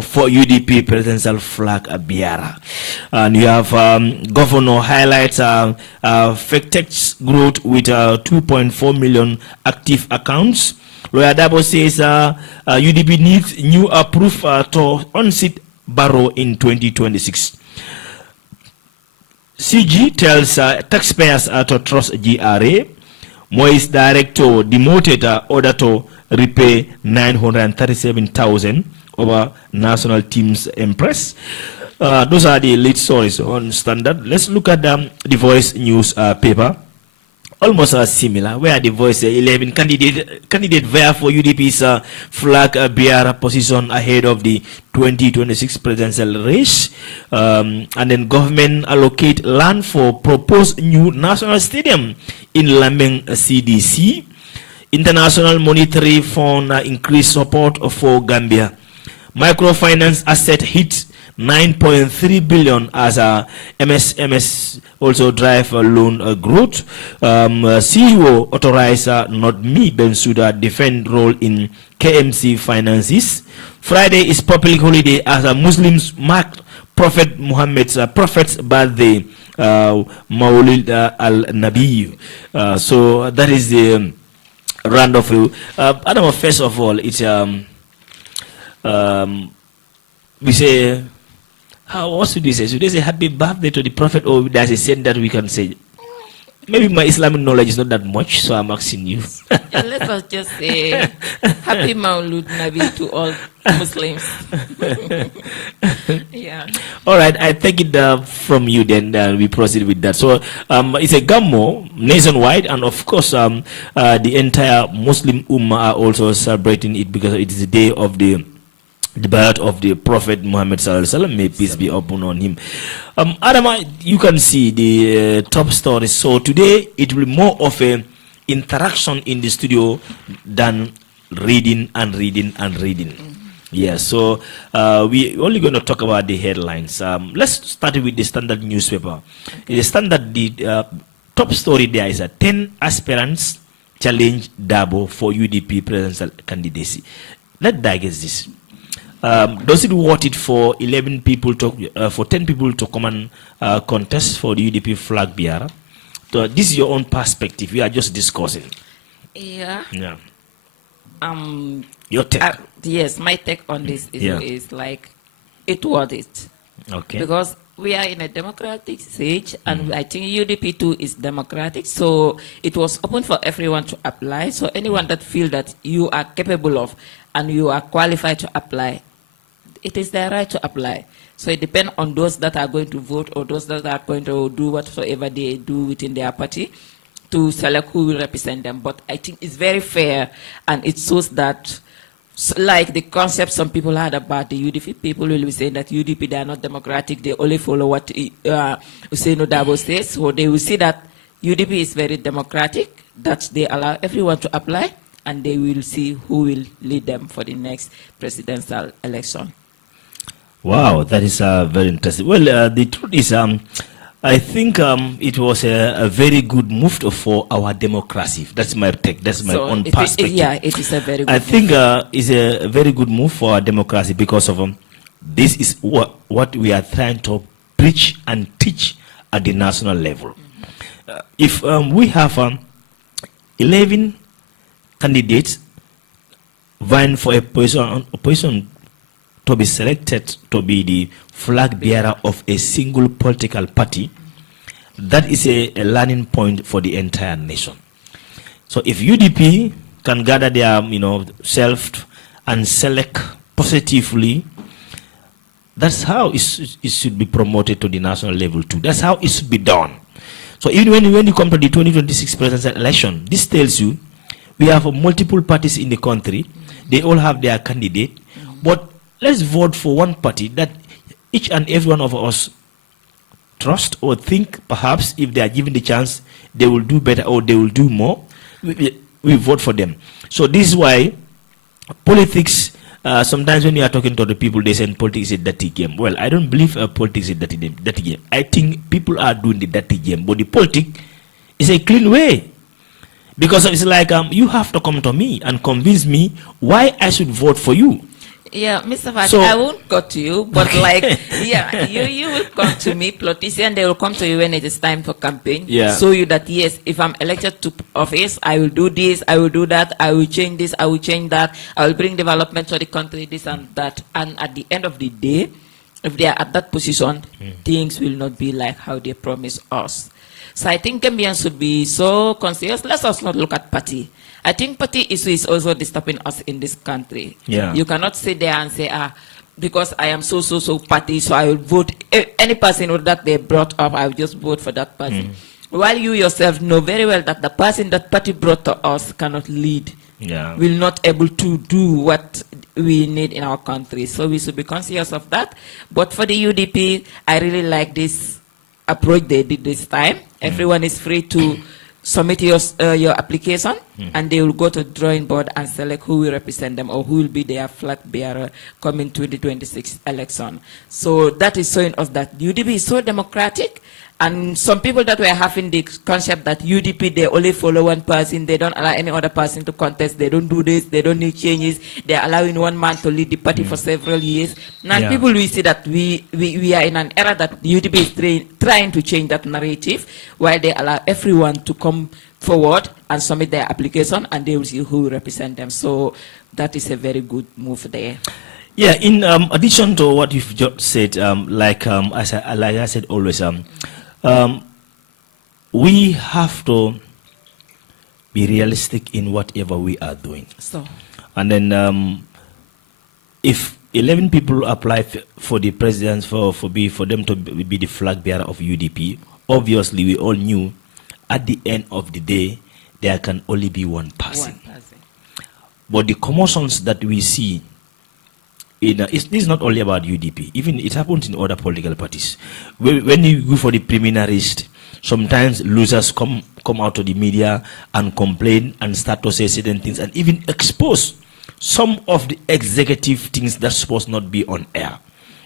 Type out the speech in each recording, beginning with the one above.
for UDP presidential flag bearer. And you have governor highlights fake tax growth with 2.4 million active accounts. Lawyer Dabo says UDP needs new proof to unseat Barrow in 2026. CG tells taxpayers to trust GRA. Moise director demoted order to repay 937,000 over national team's impress. Those are the lead stories on Standard. Let's look at the Voice newspaper. Almost similar, where the Voice 11 candidate vie for UDP's flag bearer position ahead of the 2026 presidential race. And then government allocate land for proposed new national stadium in Lambeng CDC. International Monetary Fund increased support for Gambia. Microfinance asset hit 9.3 billion as MSMS also drive loan growth. CEO authorized not me Bensouda defend role in KMC finances. Friday is public holiday as Muslims mark Prophet Muhammad's prophet's birthday, Maulid al-Nabi. So that is the round of Adama. First of all, it's we say, what should we say? Should they say happy birthday to the Prophet, or there's a saying that we can say? Maybe my Islamic knowledge is not that much, so I'm asking you. Yeah, let us just say happy Maulud Nabi to all Muslims. Yeah. All right, I take it from you then. We proceed with that. So it's a Gammo nationwide, and of course the entire Muslim Ummah are also celebrating it because it is the day of the birth of the Prophet Muhammad sallallahu alaihi wasallam. May peace be upon on him. Adama, you can see the top stories. So today it will be more of a interaction in the studio than reading and reading and reading. Yeah, so we're only going to talk about the headlines. Let's start with the Standard newspaper. In the Standard, the top story there is 10 aspirants challenge Dabo for UDP presidential candidacy. Let's digest this. Does it worth it for 11 people to for 10 people to come and contest for the UDP flag bearer? So this is your own perspective. We are just discussing. Yeah. Yeah. Your take. Yes, my take on this is like it worth it. Okay. Because we are in a democratic stage, and I think UDP too is democratic. So it was open for everyone to apply. So anyone that feel that you are capable of and you are qualified to apply, it is their right to apply. So it depends on those that are going to vote or those that are going to do whatsoever they do within their party to select who will represent them. But I think it's very fair, and it shows that, like the concept some people had about the UDP, people will be saying that UDP, they are not democratic, they only follow what Usainu Dabo says. So they will see that UDP is very democratic, that they allow everyone to apply, and they will see who will lead them for the next presidential election. Wow, that is very interesting. Well, the truth is, I think it was a very good move for our democracy. That's my take. That's my own perspective. Yeah, it is a very good I think it's a very good move for our democracy because of this is what we are trying to preach and teach at the national level. If we have 11 candidates vying for a position to be selected to be the flag bearer of a single political party, that is a learning point for the entire nation. So if UDP can gather their self and select positively, that's how it should be promoted to the national level too. That's how it should be done. So even when you come to the 2026 presidential election, this tells you we have multiple parties in the country. They all have their candidate, but let's vote for one party that each and every one of us trust or think perhaps if they are given the chance, they will do better or they will do more. We vote for them. So this is why politics, sometimes when you are talking to the people, they say politics is a dirty game. Well, I don't believe politics is a dirty game. I think people are doing the dirty game, but the politics is a clean way. Because it's like you have to come to me and convince me why I should vote for you. Yeah, Mr. Fati, So- I won't go to you, but like, yeah, you will come to me, politician, they will come to you when it is time for campaign. Yeah. Show you that, yes, if I'm elected to office, I will do this, I will do that, I will change this, I will change that, I will bring development to the country, this and that. And at the end of the day, if they are at that position, things will not be like how they promise us. So I think Gambians should be so conscious. Let us not look at party. I think party issue is also disturbing us in this country. Yeah. You cannot sit there and say, because I am so party, so I will vote. Any person that they brought up, I will just vote for that person. While you yourself know very well that the person that party brought to us cannot lead, will not able to do what we need in our country. So we should be conscious of that. But for the UDP, I really like this approach they did this time. Everyone is free to submit your application, and they will go to the drawing board and select who will represent them or who will be their flag bearer coming 2026 election. So that is showing us that UDP is so democratic. And some people that were having the concept that UDP, they only follow one person, they don't allow any other person to contest, they don't do this, they don't need changes, they're allowing one man to lead the party for several years. Now people will see that we are in an era that UDP is trying to change that narrative, while they allow everyone to come forward and submit their application, and they will see who will represent them. So that is a very good move there. Yeah, in addition to what you've just said, like I said always, we have to be realistic in whatever we are doing. So, and then if 11 people apply for the presidents for them to be the flag bearer of UDP, obviously we all knew at the end of the day there can only be one person. But the commotions that we see, this is not only about UDP. Even it happens in other political parties. When you go for the preliminaries, sometimes losers come out to the media and complain and start to say certain things and even expose some of the executive things that's supposed not be on air.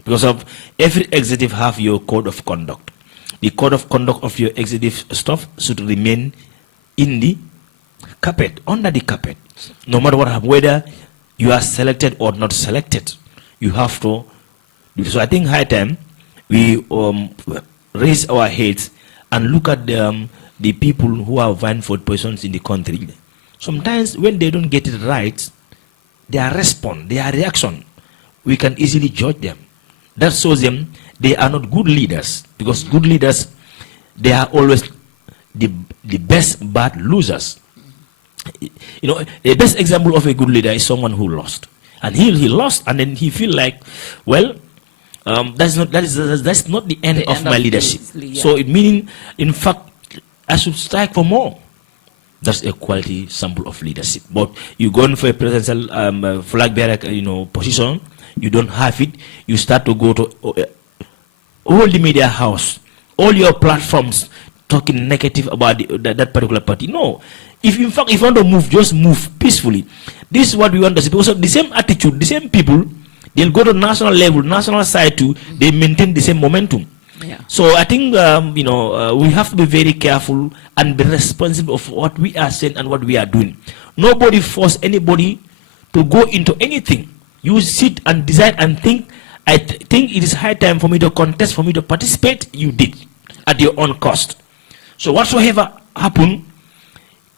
Because of every executive have your code of conduct. The code of conduct of your executive stuff should remain in the carpet, under the carpet. No matter what happens, whether you are selected or not selected, you have to. So I think high time we raise our heads and look at the people who are vying for positions in the country. Sometimes when they don't get it right, their response, their reaction, we can easily judge them. That shows them they are not good leaders, because good leaders, they are always the best bad losers. You know, the best example of a good leader is someone who lost. And he lost, and then he feel like, well, that's not the end of my leadership. So it meaning, in fact, I should strike for more. That's a quality sample of leadership. But you go in for a presidential flag bearer, position, you don't have it. You start to go to all the media house, all your platforms, talking negative about that particular party. No. If in fact, if you want to move, just move peacefully. This is what we want to see. Because of the same attitude, the same people, they'll go to national level, national side too, they maintain the same momentum. Yeah. So I think, we have to be very careful and be responsible of what we are saying and what we are doing. Nobody force anybody to go into anything. You sit and decide and think, I think it is high time for me to contest, for me to participate. You did at your own cost. So whatsoever happen,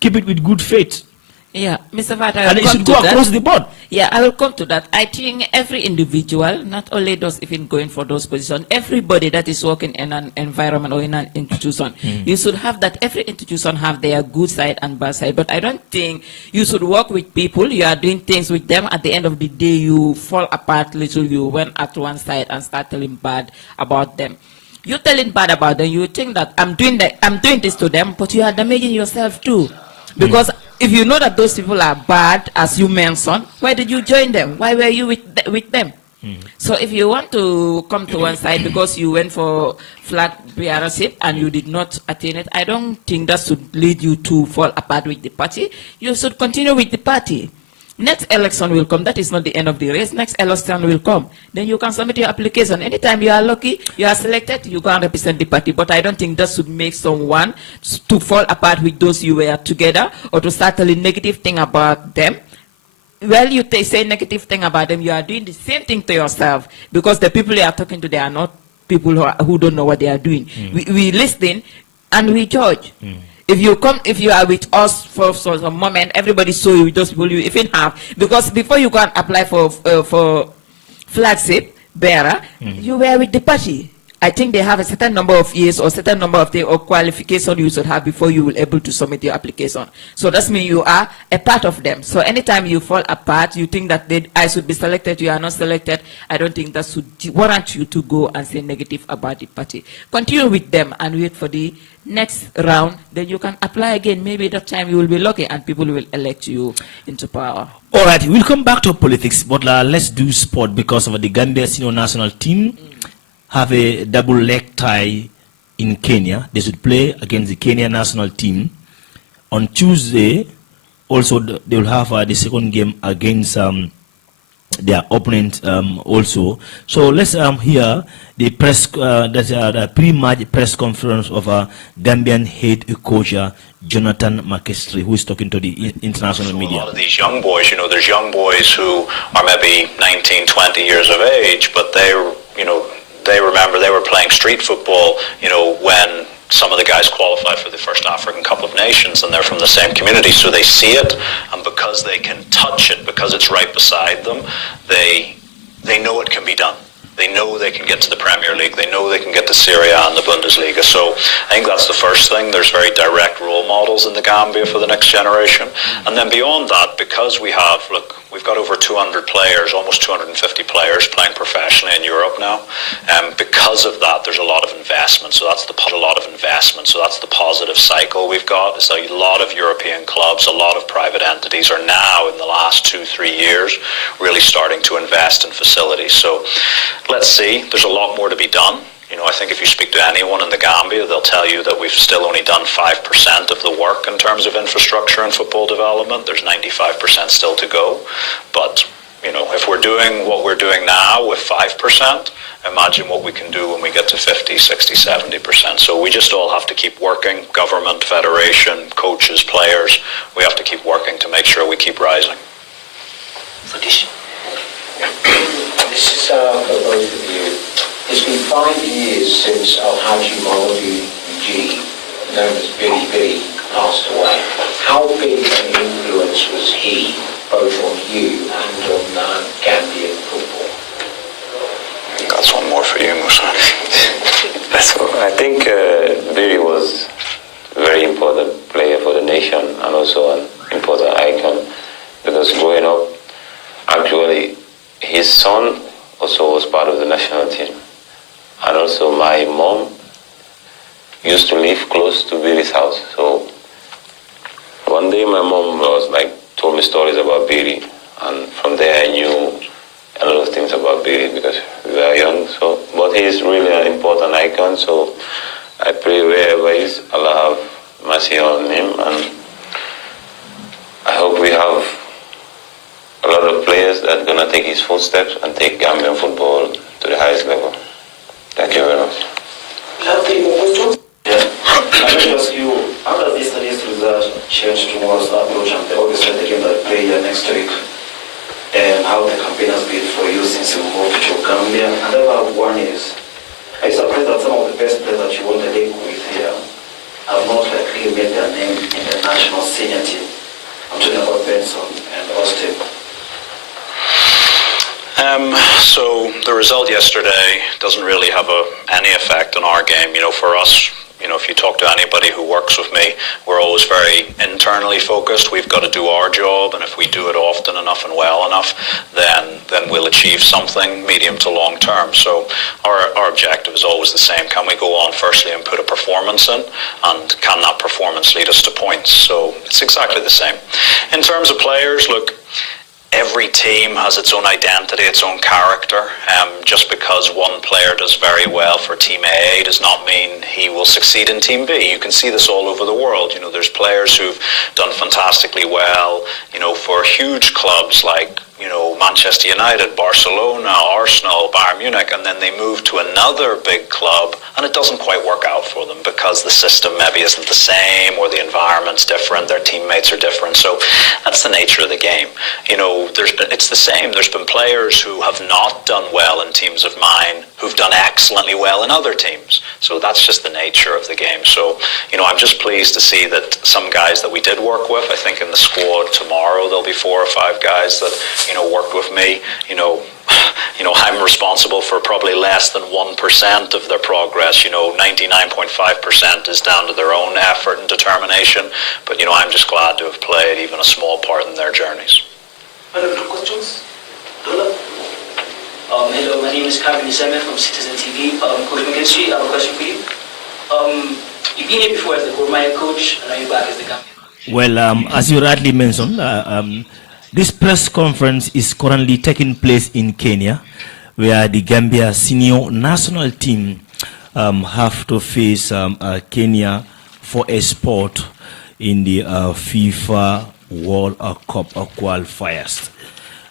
keep it with good faith. Yeah, Mr. Fati, and it should go across the board. Yeah, I will come to that. I think every individual, not only those even going for those positions, everybody that is working in an environment or in an institution, you should have that. Every institution have their good side and bad side. But I don't think you should work with people. You are doing things with them. At the end of the day, you fall apart little. You went at one side and start telling bad about them. You're telling bad about them. You think that I'm doing this to them, but you are damaging yourself too. Because if you know that those people are bad, as you mentioned, why did you join them? Why were you with them? So if you want to come to one side because you went for flag bearership and you did not attain it, I don't think that should lead you to fall apart with the party. You should continue with the party. Next election will come. That is not the end of the race. Next election will come. Then you can submit your application. Anytime you are lucky, you are selected, you can represent the party. But I don't think that should make someone to fall apart with those you were together or to start telling negative thing about them. well, you say negative thing about them, you are doing the same thing to yourself, because the people you are talking to, they are not people who don't know what they are doing. We listen and we judge. If you are with us for some moment, everybody saw you with those people you even have, because before you go and apply for flagship bearer, you were with the party. I think they have a certain number of years or certain number of or qualification you should have before you will able to submit your application. So that means you are a part of them. So anytime you fall apart, you think that I should be selected, you are not selected, I don't think that should warrant you to go and say negative about the party. Continue with them and wait for the next round, then you can apply again. Maybe that time you will be lucky and people will elect you into power. All right, we'll come back to politics, but let's do sport, because of the Gambia senior national team have a double leg tie in Kenya. They should play against the Kenya national team on Tuesday. Also, they will have the second game against their opponent also. So let's hear the press, the pre-match press conference of Gambian head coach Jonathan McKinstry, who is talking to the international media. A lot of these young boys, there's young boys who are maybe 19, 20 years of age, but they remember they were playing street football, when some of the guys qualified for the first African Cup of Nations, and they're from the same community, so they see it, and because they can touch it, because it's right beside them, they know it can be done. They know they can get to the Premier League. They know they can get to Serie A and the Bundesliga. So I think that's the first thing. There's very direct role models in the Gambia for the next generation. And then beyond that, because we've got over 200 players, almost 250 players playing professionally in Europe now. Because of that, there's a lot of investment. So that's the positive cycle we've got. Is a lot of European clubs, a lot of private entities are now, in the last 2-3 years, really starting to invest in facilities. So let's see. There's a lot more to be done. I think if you speak to anyone in the Gambia, they'll tell you that we've still only done 5% of the work in terms of infrastructure and football development. There's 95% still to go. But, if we're doing what we're doing now with 5%, imagine what we can do when we get to 50, 60, 70%. So we just all have to keep working, government, federation, coaches, players. We have to keep working to make sure we keep rising. This is for both of you. It's been 5 years since ALHAGIE, known as Billy, passed away. How big an influence was he, both on you and on Gambian football? That's one more for you, Musa. I think Billy was a very important player for the nation and also an important icon, because growing up, actually, his son also was part of the national team. And also my mom used to live close to Billy's house. So one day my mom told me stories about Billy, and from there I knew a lot of things about Billy because we were young. So, but he's really an important icon. So I pray wherever he is, Allah have mercy on him, and I hope we have a lot of players that are gonna take his footsteps and take Gambian football to the highest level. Thank you very much. Let me ask you, how does this result change tomorrow's approach and obviously the game that play here next week, and how the campaign has been for you since you moved to Gambia? And the other one is, I surprised that some of the best players that you want to link with here have not really made their name in the national senior team. I'm talking about Benson and Austin. So the result yesterday doesn't really have any effect on our game. For us, if you talk to anybody who works with me, we're always very internally focused. We've got to do our job, and if we do it often enough and well enough, then we'll achieve something medium to long term. So our objective is always the same. Can we go on firstly and put a performance in, and can that performance lead us to points? So it's exactly the same. In terms of players, look, every team has its own identity, its own character. Just because one player does very well for Team A does not mean he will succeed in Team B. You can see this all over the world. There's players who've done fantastically well, for huge clubs like, Manchester United, Barcelona, Arsenal, Bayern Munich, and then they move to another big club, and it doesn't quite work out for them because the system maybe isn't the same, or the environment's different, their teammates are different. So that's the nature of the game. It's the same. There's been players who have not done well in teams of mine who've done excellently well in other teams. So that's just the nature of the game. So, I'm just pleased to see that some guys that we did work with, I think in the squad tomorrow there'll be 4 or 5 guys that, worked with me. I'm responsible for probably less than 1% of their progress. 99.5% is down to their own effort and determination. But, I'm just glad to have played even a small part in their journeys. Other questions? Hello, my name is Kevin Niseme from Citizen TV. Coach McKinstry, I have a question for you. You've been here before as the Gormaya coach, and now you're back as the Gambia. Well, as you rightly mentioned, this press conference is currently taking place in Kenya, where the Gambia senior national team have to face Kenya for a spot in the FIFA World Cup qualifiers.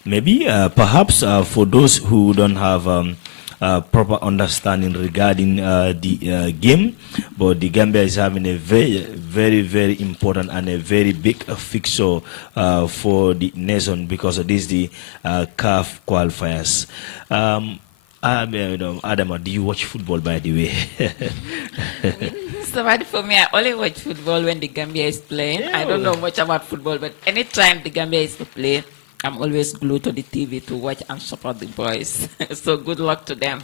Maybe, perhaps for those who don't have proper understanding regarding the game, but the Gambia is having a very, very, very important and a very big fixture for the nation because this is the CAF qualifiers. Adama, do you watch football, by the way? So for me, I only watch football when the Gambia is playing. Yeah. I don't know much about football, but anytime the Gambia is to play, I'm always glued to the TV to watch and support the boys. So good luck to them.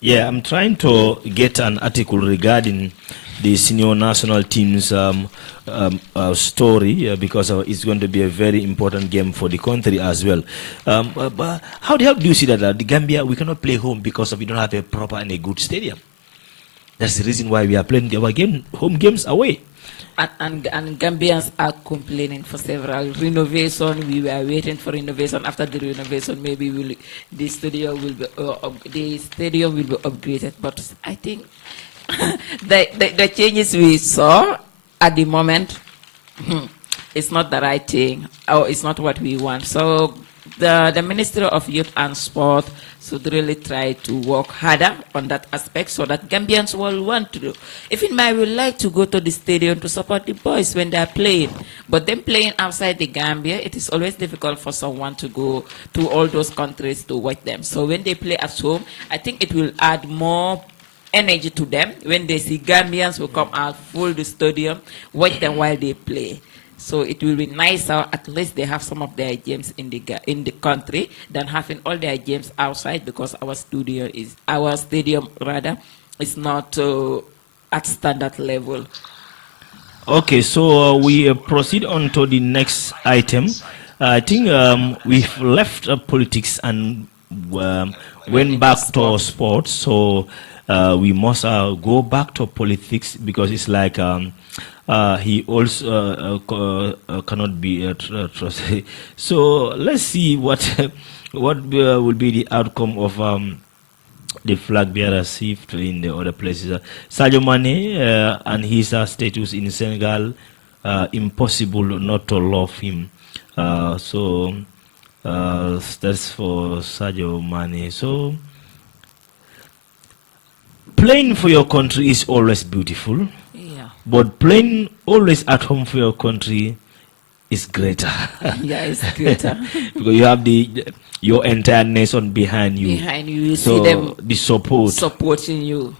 Yeah, I'm trying to get an article regarding the senior national team's story because it's going to be a very important game for the country as well. But how do you see that the Gambia, we cannot play home because we don't have a proper and a good stadium? That's the reason why we are playing our home games away. And Gambians are complaining for several renovation. We were waiting for renovation. After the renovation, maybe the stadium will be upgraded. But I think the changes we saw at the moment, it's not the right thing, or it's not what we want. So the Ministry of Youth and Sport should really try to work harder on that aspect so that Gambians will want to do. Even I would like to go to the stadium to support the boys when they are playing. But them playing outside the Gambia, it is always difficult for someone to go to all those countries to watch them. So when they play at home, I think it will add more energy to them when they see Gambians who come out full the stadium, watch them while they play. So it will be nicer, at least they have some of their games in the country than having all their games outside, because our stadium is not at standard level. Okay, so we proceed on to the next item. I think we've left politics and went back to sports. So we must go back to politics because it's like he also cannot be trusted. So let's see what will be the outcome of the flag bearer shift in the other places. Sadio Mane and his status in Senegal, impossible not to love him. So that's for Sadio Mane. So playing for your country is always beautiful. But playing always at home for your country is greater. Yeah, it's greater. Because you have your entire nation behind you. Behind you, you so see them the supporting you.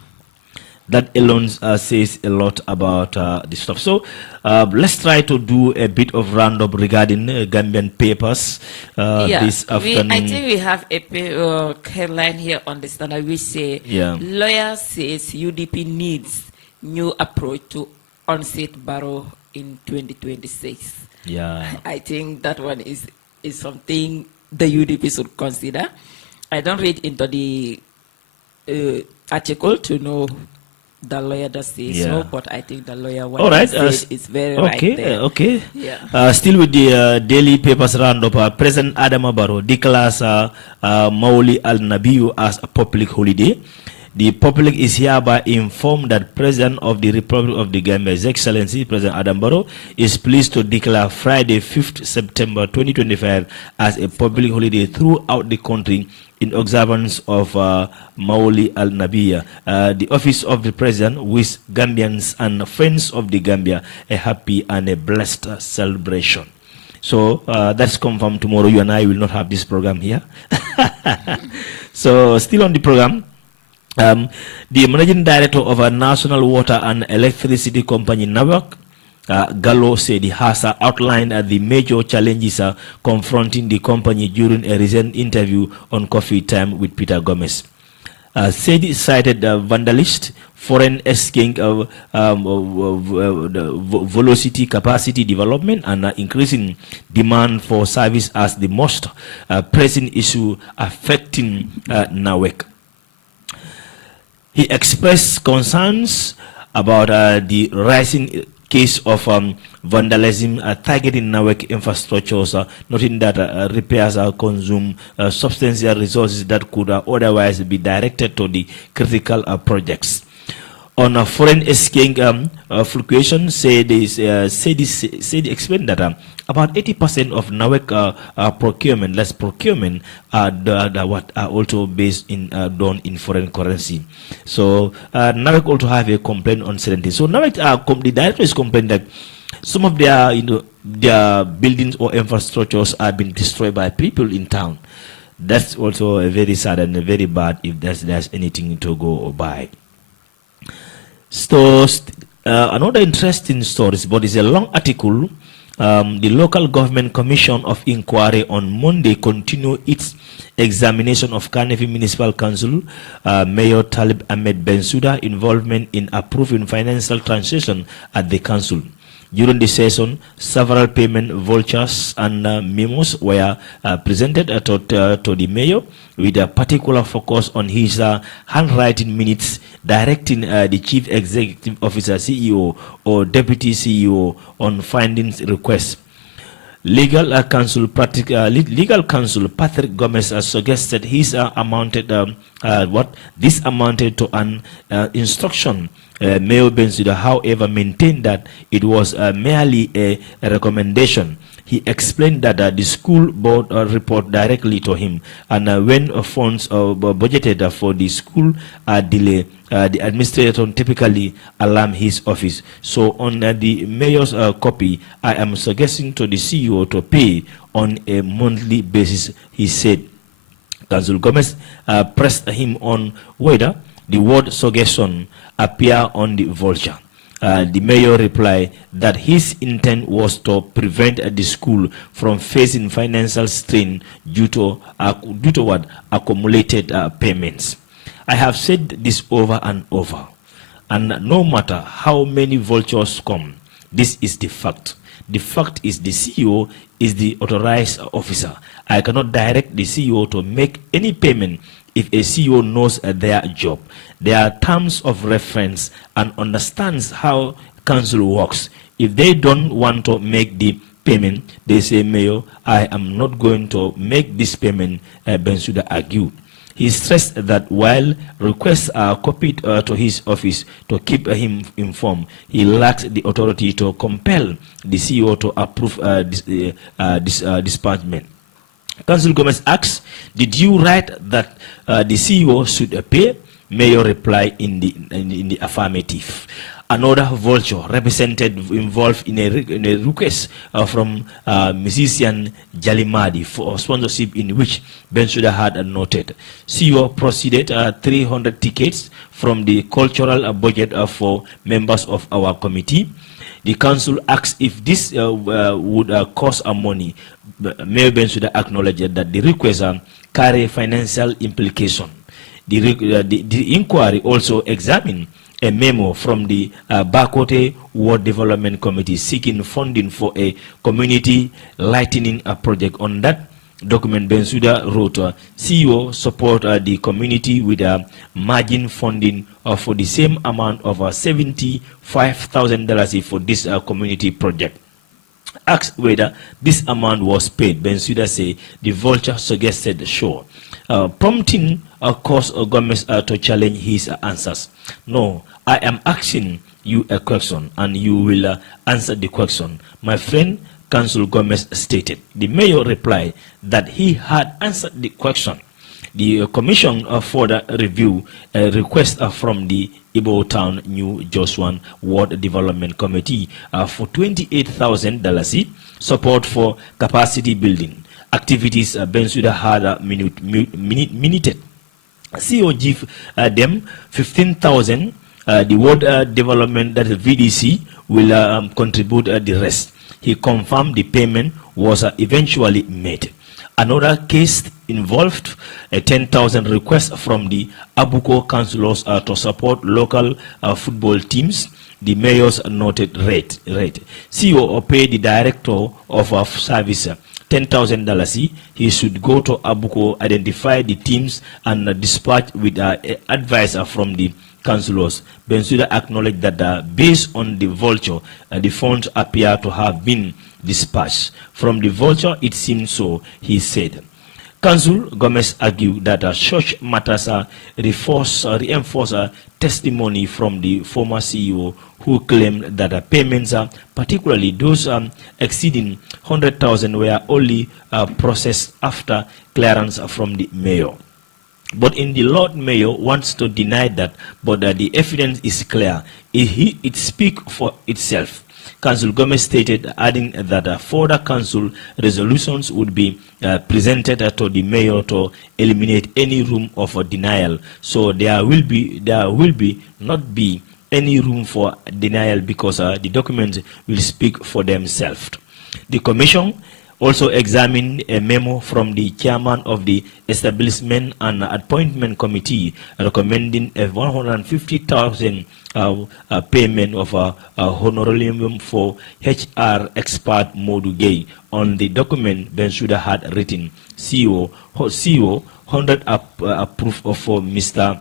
That alone says a lot about the stuff. So let's try to do a bit of roundup regarding Gambian papers this afternoon. I think we have a headline here on the Standard which say, lawyer says UDP needs new approach to unseat Barrow in 2026. Yeah, I think that one is something the UDP should consider. I don't read into the article to know the lawyer that says so, but I think the lawyer is very right there. Okay. Yeah. Still with the daily papers roundup, President ADAMA Barrow declares Mauli al-Nabiyu as a public holiday. The public is hereby informed that President of the Republic of the Gambia, His Excellency President Adam Barrow, is pleased to declare Friday, 5th September 2025 as a public holiday throughout the country in observance of Mauli al-Nabiya. The office of the President wishes Gambians and friends of the Gambia a happy and a blessed celebration. So that's confirmed. Tomorrow you and I will not have this program here. So still on the program, the Managing Director of a National Water and Electricity Company, NYANG, Gallo said he has outlined the major challenges confronting the company during a recent interview on Coffee Time with Peter Gomez. Said he cited vandalist, foreign exchange, velocity capacity development, and increasing demand for service as the most pressing issue affecting NYANG. He expressed concerns about the rising case of vandalism targeting NYANG infrastructures, noting that repairs consume substantial resources that could otherwise be directed to the critical projects. On foreign exchange fluctuation, explained that about 80% of NYANG procurement, less procurement, are also based in done in foreign currency. So NYANG also have a complaint on certainty. So NYANG, the director is complaining that some of their their buildings or infrastructures are being destroyed by people in town. That's also a very sad and a very bad if there's anything to go by. So another interesting story, but it's a long article. The Local Government Commission of Inquiry on Monday continued its examination of Carnegie Municipal Council Mayor Talib Ahmed Bensouda involvement in approving financial transaction at the council. During the session, several payment vouchers and memos were presented to the mayor, with a particular focus on his handwriting minutes directing the chief executive officer, CEO, or deputy CEO on findings requests. Legal counsel Patrick Gomez suggested this amounted to an instruction. Mayor Bensouda, however, maintained that it was merely a recommendation. He explained that the school board report directly to him, and when funds budgeted for the school are delayed, the administrator typically alarm his office. So on the mayor's copy, I am suggesting to the CEO to pay on a monthly basis, he said. Council Gomez pressed him on whether the word suggestion appear on the voucher. The mayor replied that his intent was to prevent the school from facing financial strain due to what accumulated payments. I have said this over and over, and no matter how many vouchers come, this is the fact. The fact is the CEO is the authorized officer. I cannot direct the CEO to make any payment if a CEO knows their job. There are terms of reference and understands how council works. If they don't want to make the payment, they say, Mayor, I am not going to make this payment, Bensouda argued. He stressed that while requests are copied to his office to keep him informed, he lacks the authority to compel the CEO to approve this disbursement. Council Gomez asks, did you write that the CEO should pay? Mayor replied in the affirmative. Another vulture involved in a request from musician Jalimadi for sponsorship, in which Bensouda had noted. CEO proceeded 300 tickets from the cultural budget for members of our committee. The council asked if this would cost money. Mayor Bensouda acknowledged that the request carry financial implication. The inquiry also examined a memo from the Bakote Ward Development Committee seeking funding for a community lightening project. On that document, Bensouda wrote, CEO support the community with margin funding for the same amount of $75,000 for this community project. Asked whether this amount was paid, Bensouda said the vulture suggested sure. prompting cause Gomez to challenge his answers. No, I am asking you a question and you will answer the question. My friend, Council Gomez stated. The mayor replied that he had answered the question. The commission for the review request from the Ibo Town New Joshua Ward Development Committee for $28,000 support for capacity building activities. Bensouda had minuted. CEO give them $15,000. The ward development, that is VDC, will contribute the rest. He confirmed the payment was eventually made. Another case involved a 10,000 request from the Abuko councillors to support local football teams. The mayor's noted rate. CEO paid the director of service $10,000. He should go to Abuko, identify the teams, and dispatch with advisor from the councillors. Bensouda acknowledged that based on the vulture, the funds appear to have been dispatched. From the vulture, it seems so, he said. Council Gomez argued that such matters reinforce testimony from the former CEO who claimed that payments, particularly those exceeding 100,000, were only processed after clearance from the mayor. But in the Lord Mayor wants to deny that, but the evidence is clear. It speaks for itself. Council Gomez stated, adding that further council resolutions would be presented to the mayor to eliminate any room of denial. So there will not be any room for denial because the documents will speak for themselves. The commission also examined a memo from the chairman of the Establishment and Appointment Committee recommending a $150,000 payment of honorarium for HR expert Modu Gay. On the document Bensouda had written, CEO 100 approved for Mr.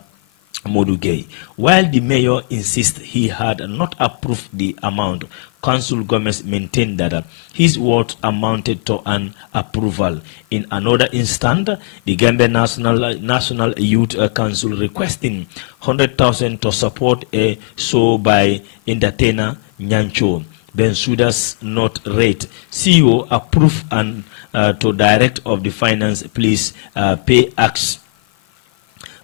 Modugay. While the mayor insists he had not approved the amount, Council Gomez maintained that his words amounted to an approval. In another instance, the Gambia National Youth Council requesting 100,000 to support a show by entertainer Nyancho. Bensouda's note rate. CEO approved and to direct of the finance, please pay acts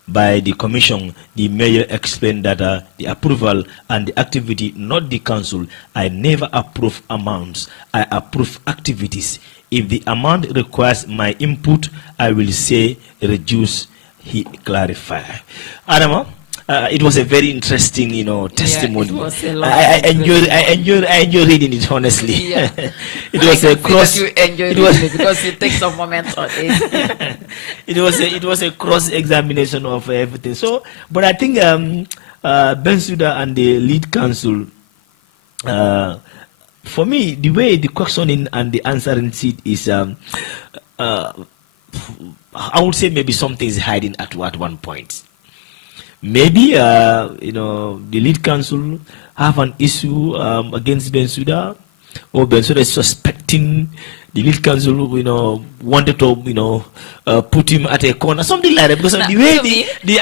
by the commission. The mayor explained that the approval and the activity, not the council. I never approve amounts, I approve activities. If the amount requires my input, I will say reduce, he clarified. Adama, it was a very interesting, testimony. Yeah, it was a lot. I enjoy reading it, honestly. Yeah. It was a cross. You enjoyed it because you take some moments on it. It was a cross examination of everything. So, but I think Bensouda and the lead council, for me, the way the questioning and the answering sheet is, I would say maybe something is hiding at one point. Maybe the lead council have an issue against Bensouda, or Bensouda is suspecting the lead council, wanted to, put him at a corner, something like that. Because of the way the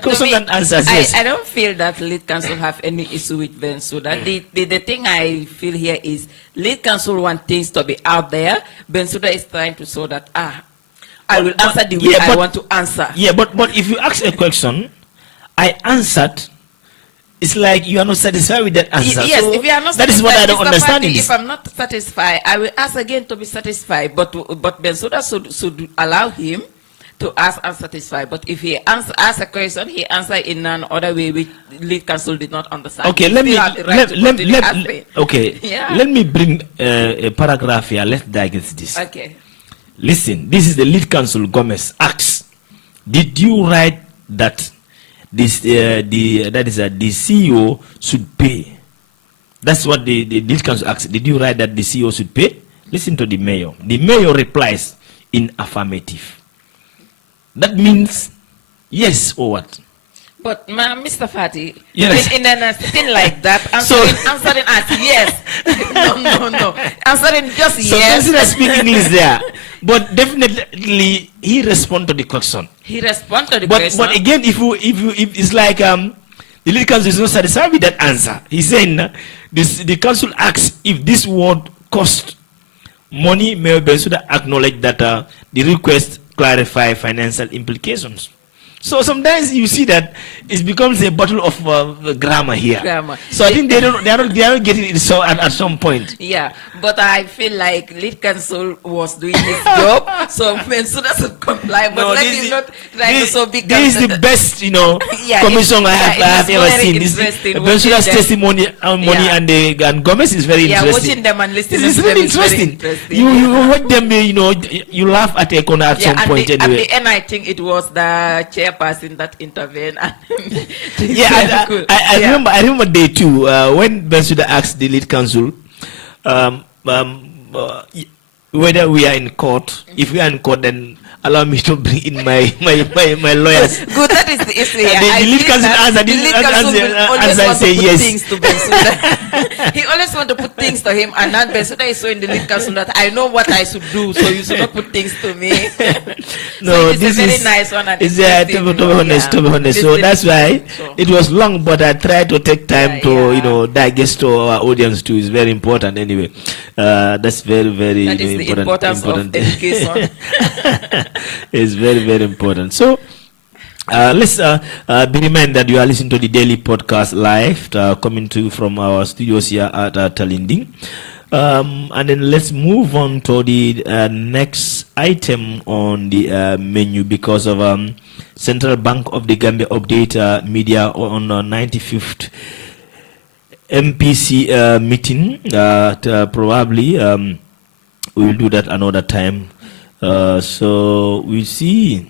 question and answers. Yes. I don't feel that lead council have any issue with Bensouda. The thing I feel here is lead council want things to be out there. Bensouda is trying to show that I will answer the way I want to answer. Yeah, but if you ask a question, I answered. It's like you are not satisfied with that answer. Yes, so if you are not that is what I don't understand. If I'm not satisfied, I will ask again to be satisfied. But Bensouda should allow him to ask unsatisfied. But if he asks a question, he answer in another way which lead council did not understand. Okay, let me bring a paragraph here. Let's digest this. Okay. Listen, this is the lead council. Gomez asks, did you write that this the CEO should pay? That's what the lead council asks. Did you write that the CEO should pay? Listen to the mayor. The mayor replies in affirmative. That means yes or what? But Mr. Fati, Yes. in a thing like that, answering as yes. No. Answering just So yes. consider speak English there. But definitely he respond to the question. He respond to the But question. but again, if it's like the lead council is not satisfied with that answer. He's saying the council asks if this word cost money, may Bensouda acknowledge that the request clarify financial implications. So sometimes you see that it becomes a battle of grammar here. Grammar. So I think they are not getting it so at some point. Yeah, but I feel like lead council was doing his job, so Bensouda should comply. But let him not try to so big. This is the best, Yeah, commission I have ever very seen. This interesting Bensouda's watching them. testimony and Gomez is very Yeah, interesting. watching them and listening This is to very them is very interesting. interesting. You watch them, you laugh at a corner at some point At anyway. the end, I think it was the chairperson that intervened. I remember day two when Bensouda asked the lead council whether we are in court. If we are in court, then allow me to bring in my lawyers. Good, that is the issue. Yeah. The lead council answer. The lead council will always want to say put yes. things to Bensouda. He always want to put things to him, and now Bensouda is so in the lead council that I know what I should do, so you should not put things to me. No, so this is a very is nice one. And to be honest. So that's why it was long, but I tried to take time to digest to our audience too. It's very important anyway. That's very that is the importance of education. It's very, very important. So let's be reminded that you are listening to the daily podcast live coming to you from our studios here at Talinding. And then let's move on to the next item on the menu because of Central Bank of the Gambia update media on 95th MPC meeting. Probably we will do that another time. So we see.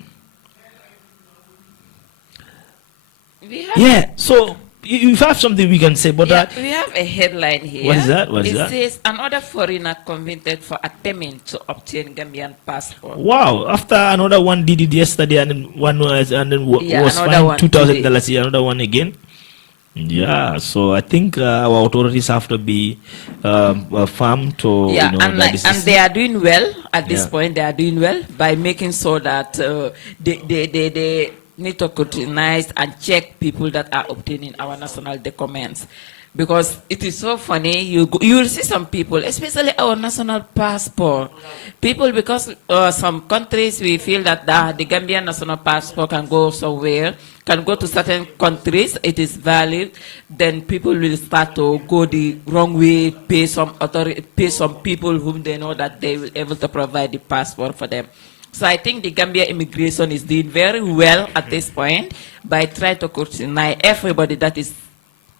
So you have something we can say, but we have a headline here. What is that? It says another foreigner convicted for attempting to obtain Gambian passport. Wow! After another one did it yesterday, and then one was fined $2,000. Another one again. Yeah, so I think our authorities have to be firm to and they are doing well at this point. They are doing well by making sure that they need to scrutinize and check people that are obtaining our national documents. Because it is so funny, you will see some people, especially our national passport. People, because some countries we feel that the Gambian national passport can go somewhere, can go to certain countries, it is valid, then people will start to go the wrong way, pay some people whom they know that they will be able to provide the passport for them. So I think the Gambia immigration is doing very well at this point by trying to scrutinize everybody that is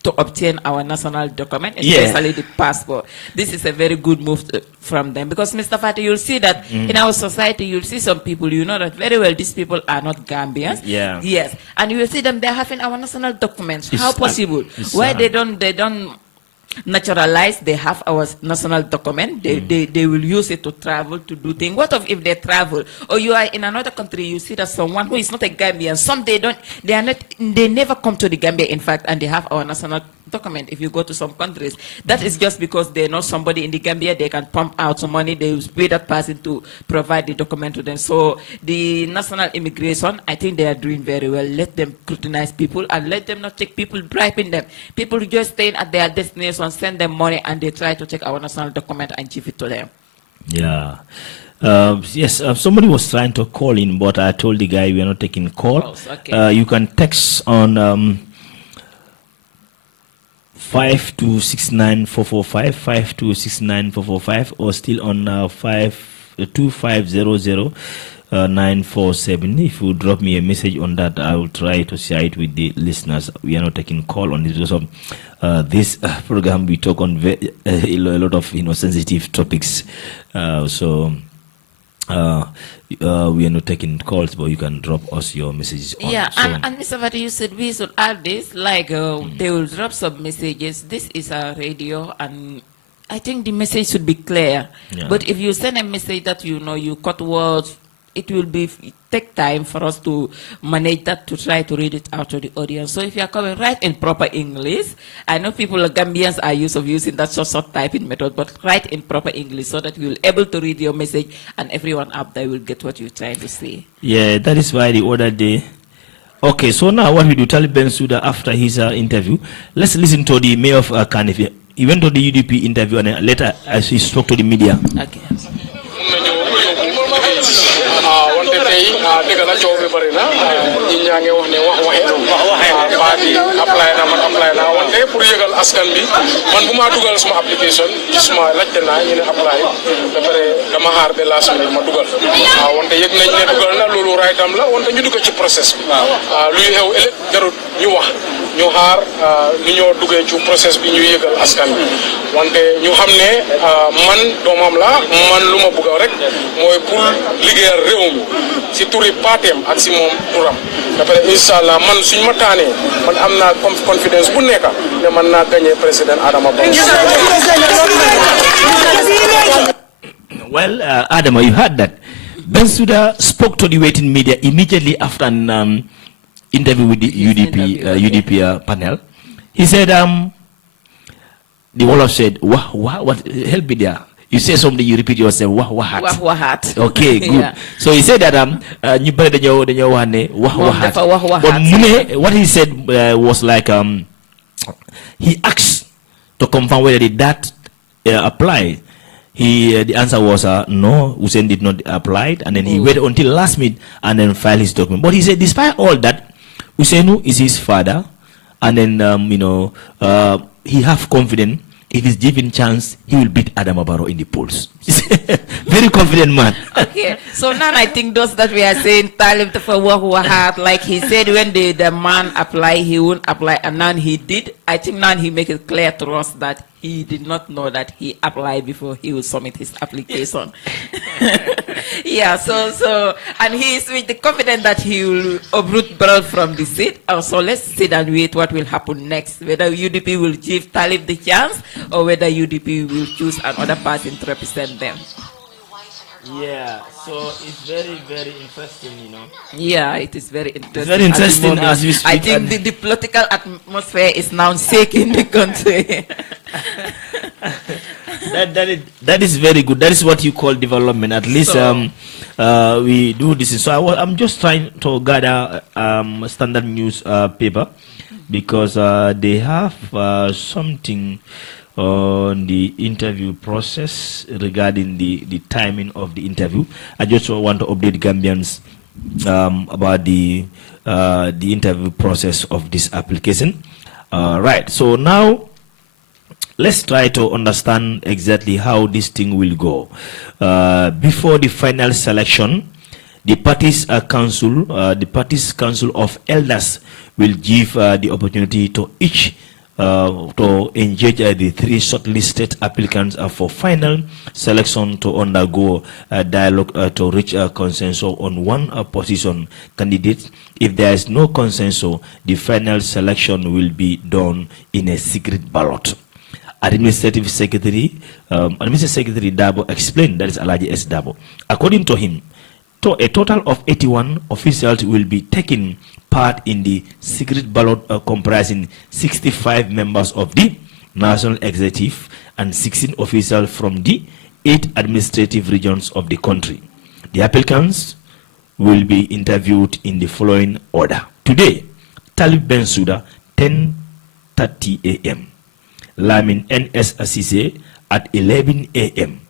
to obtain our national document, especially the passport. This is a very good move from them because, Mr. Fati, you'll see that in our society, you'll see some people, you know that very well, these people are not Gambians. Yeah. Yes. And you will see them, they're having our national documents. How possible? Why they don't naturalized, they have our national document, they will use it to travel, to do things. What if they travel? Or you are in another country, you see that someone who is not a Gambian, they never come to the Gambia, in fact, and they have our national document. If you go to some countries, that is just because they know somebody in the Gambia, they can pump out some money, they will pay that person to provide the document to them. So the national immigration, I think they are doing very well. Let them scrutinize people and let them not take people bribing them. People just staying at their destination, send them money, and they try to take our national document and give it to them. Yeah. Yes, somebody was trying to call in, but I told the guy we are not taking calls. Okay. You can text on 5269445, 5269445, or still on 52500-947. If you drop me a message on that, I will try to share it with the listeners. We are not taking call on this because of this program. We talk on a lot of sensitive topics. We are not taking calls, but you can drop us your messages on. Yeah, and Mr. Vati, you said we should add this, like they will drop some messages. This is a radio, and I think the message should be clear. Yeah. But if you send a message that you cut words it will take time for us to manage that, to try to read it out to the audience. So if you are coming right in proper English, I know people, Gambians are used of using that short typing method, but write in proper English so that we will able to read your message and everyone up there will get what you're trying to say. Yeah, that is why the other day. Okay, so now what we do, Talib Bensouda, after his interview, let's listen to the mayor of Kanif. He went to the UDP interview and later as he spoke to the media. Okay. wonte tey dëgg la coow bi bëri na ñi ñaa ngi wax ne waxee baati apply na man apply na wante pour yëgal askan bi man bu maa dugal suma application gisuma laajte naa ñu ne apply ba pare dama xaar ba last minute ma dugal wante yëg nañ ne dugal na loolu raytam la wante ñu dugg ci process bi luy xew ëllëg jarut ñu wax ñu xaar ni ñoo duggee ci process bi ñu yëgal askan bi wante ñu xam ne man doomam la man lu ma bëgg rek mooy pour liggéeyal réew mi si turi paateem ak si moom turam d'après inshallah man suñ ma taanee man am naa confidence bu nekk ne man naa gagné président Adama Barrow. Well, Adama, you heard that. Bensouda spoke to the waiting media immediately after an interview with the UDP panel. He said, the Wolof said, what, help me there. You say something, you repeat yourself, wahat. Okay, good. Yeah. So he said that, but what he said was like, he asked to confirm whether that apply. The answer was no, Hussein did not apply, and then he waited until last minute and then filed his document. But he said, despite all that, Hussein is his father, and then he have confidence. If he's given chance, he will beat Adama Barrow in the polls. Very confident man. Okay, so now I think those that we are saying, Talib Tafawahuahat, like he said when the man apply, he won't apply, and now he did. I think now he make it clear to us that he did not know that he applied before he will submit his application. Yeah, so and he is with the confidence that he will uproot Barrow from the seat. So let's sit and wait what will happen next, whether UDP will give Talib the chance or whether UDP will choose another person to represent them. Yeah, so it's very, very interesting, Yeah, it is very interesting. It's very interesting as we speak. I think the political atmosphere is now shaking the country. that is very good. That is what you call development. At least we do this. So I'm just trying to gather Standard News paper because they have something on the interview process regarding the timing of the interview. I just want to update Gambians about the interview process of this application. Right, so now let's try to understand exactly how this thing will go. Before the final selection, the party's council of elders will give the opportunity to each to engage the three shortlisted applicants for final selection to undergo a dialogue to reach a consensus on one position candidate. If there is no consensus, the final selection will be done in a secret ballot. Administrative Secretary Dabo explained, that is ALHAGIE S. Dabo. According to him, a total of 81 officials will be taking part in the secret ballot comprising 65 members of the National Executive and 16 officials from the 8 administrative regions of the country. The applicants will be interviewed in the following order. Today, Talib Bensouda, 10:30 a.m. Lamin N.S. Assise at 11 a.m.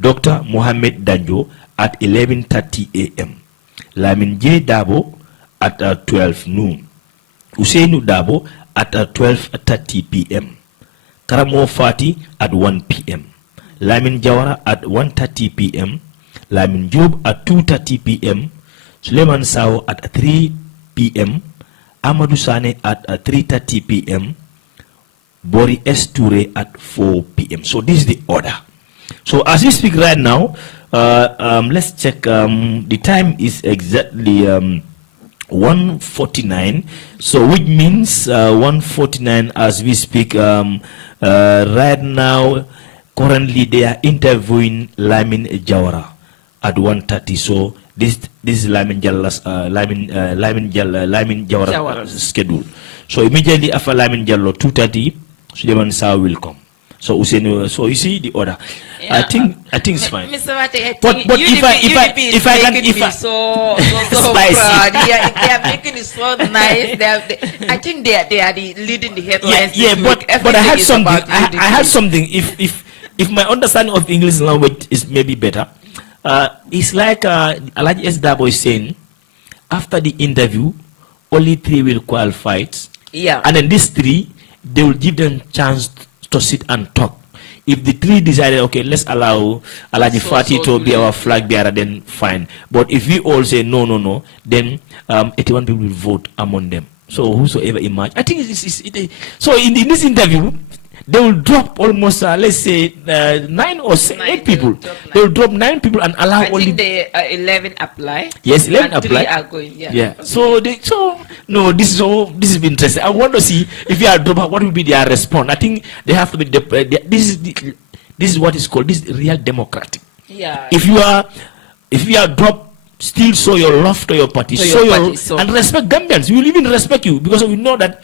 Dr. Mohamed Danjo at 11:30 a.m. Lamin J. Dabo at 12 noon. Usainu Dabo at 12:30 p.m. Karamo Fati at 1 p.m. Lamin Jawara at 1:30 p.m. Lamin Job at 2:30 p.m. Suleiman Sao at 3 p.m. Amadou Sane at 3:30 p.m. Bori S. Toure at 4 p.m. So this is the order. So as we speak right now, let's check. The time is exactly 1:49. So which means 1:49 as we speak. Right now, currently they are interviewing Lamin Jawara at 1:30. So this is Lamin Jallo's Lamin Jawara schedule. So immediately after Lamin Jallo 2:30, Suleiman Sao will come. So so you see the order. Yeah. I think it's fine. Mr. Wate, but if I can so spicy. proud. Yeah, they are making it so nice. I think they are leading the headlines. Yeah, but I had something. I had something. If my understanding of English language is maybe better, it's like Alhaji S. Dabo is saying, after the interview, only 3 will qualify. Yeah. And then these 3, they will give them chance to sit and talk. If the 3 decided, okay, let's allow Alhaji Fati to be our flag bearer, then fine. But if we all say no, then 81 people will vote among them. So whosoever emerge, I think so in this interview, they will drop almost, let's say, 9 or 8 people. They will drop 9 people and allow only. I think 11 apply. Yes, 11 and apply. 3 are going. Yeah. Yeah. Okay. No, this is interesting. I want to see if you are dropped, what will be their response. I think they have to be. This is what is called. This is real democratic. Yeah. If you are dropped, still show your love to your party, and respect Gambians. We will even respect you because we know that.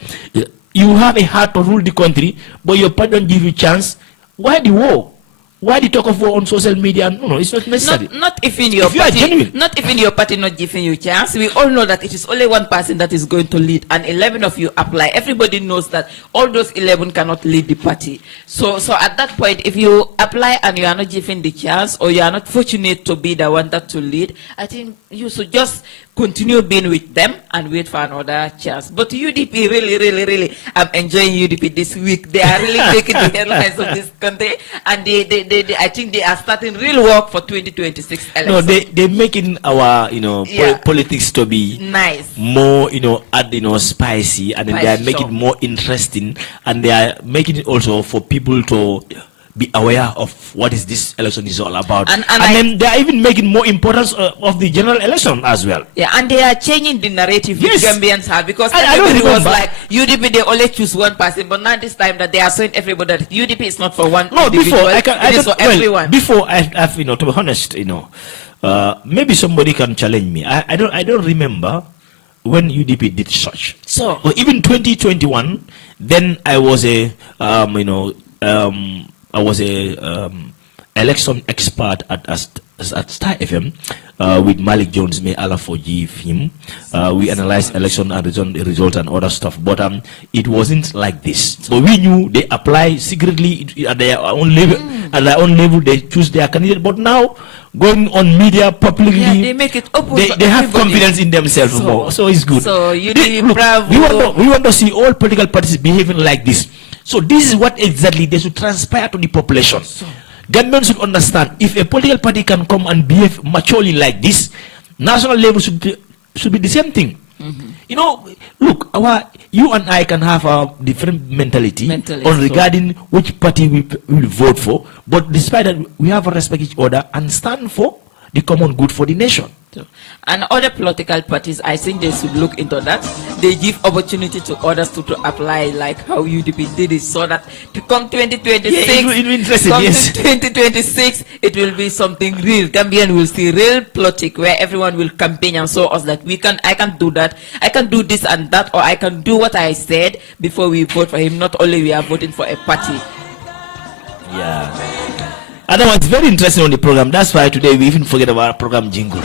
You have a heart to rule the country, but your party don't give you chance. Why the war? Why the talk of war on social media? No, it's not necessary. Not even your party. Not even your party not giving you chance. We all know that it is only one person that is going to lead, and 11 of you apply. Everybody knows that all those 11 cannot lead the party. So at that point, if you apply and you are not given the chance, or you are not fortunate to be the one that to lead, I think you should just continue being with them and wait for another chance. But UDP, really, I'm enjoying UDP this week. They are really making the headlines of this country, and I think they are starting real work for 2026 elections. No, they're making our politics to be nice, more spicy, and then they are making it more interesting, and they are making it also for people to be aware of what is this election is all about, and then they are even making more importance of the general election as well. Yeah, and they are changing the narrative which Gambians have, because everybody was like UDP, they only choose one person, but now this time that they are saying everybody that UDP is not for one individual, it is for everyone. Before I've to be honest, maybe somebody can challenge me. I don't remember when UDP did such. So even 2021, then I was a election expert at Star FM with Malik Jones. May Allah forgive him. We analyzed election and result and other stuff, but it wasn't like this. But we knew they apply secretly at their own level. At their own level, they choose their candidate. But now, going on media publicly, they make it open. They have confidence in themselves more. So it's good. So we want to see all political parties behaving like this. So this is what exactly they should transpire to the population. Government should understand, if a political party can come and behave maturely like this, national level should be the same thing. Look, you and I can have a different mentality on regarding which party we will vote for, but despite that, we have to respect each other and stand for the common good for the nation. And other political parties, I think they should look into that. They give opportunity to others to apply, like how UDP did it, so that to come 2026, 2026, it will be something real. Gambian will see real politics where everyone will campaign and show us that I can do that, I can do this and that, or I can do what I said before we vote for him. Not only we are voting for a party. Yeah. Adama, it's very interesting on the program. That's why today we even forget about our program jingle.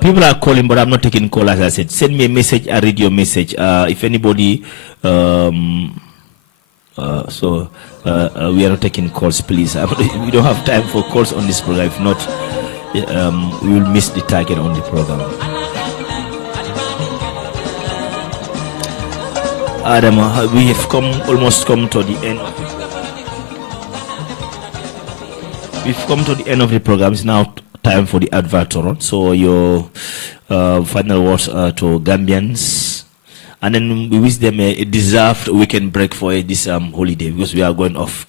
People are calling, but I'm not taking call. As I said, send me a message. I read your message. If anybody, we are not taking calls, please. We don't have time for calls on this program. If not, we will miss the target on the program. Adama, we have almost come to the end. We've come to the end of the program. It's now time for the advert to run. So your final words to Gambians, and then we wish them a deserved weekend break for this holiday, because we are going off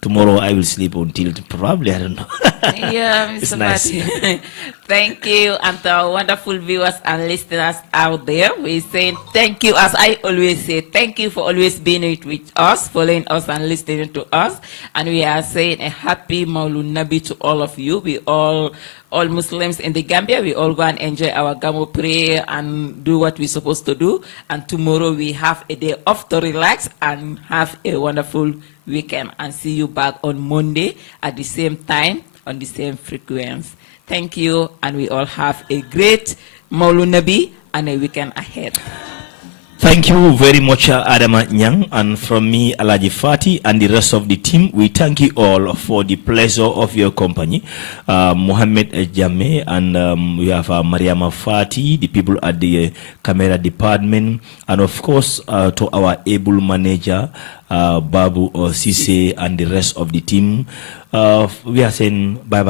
tomorrow I will sleep until probably, I don't know. Yeah, It's Mr. nice. Martin. Thank you, and to our wonderful viewers and listeners out there. We say thank you, as I always say, thank you for always being with us, following us and listening to us. And we are saying a happy Maulud Nabi to all of you. We all Muslims in the Gambia, we all go and enjoy our Gamo prayer and do what we're supposed to do. And tomorrow we have a day off to relax and have a wonderful weekend. And see you back on Monday at the same time, on the same frequency. Thank you, and we all have a great Maulud Nabi and a weekend ahead. Thank you very much, ADAMA NYANG, and from me, ALHAGIE Fati, and the rest of the team, we thank you all for the pleasure of your company. Mohammed Jame, and we have Mariama Fati, the people at the camera department, and of course, to our able manager, Babu Sise, and the rest of the team. We are saying bye-bye.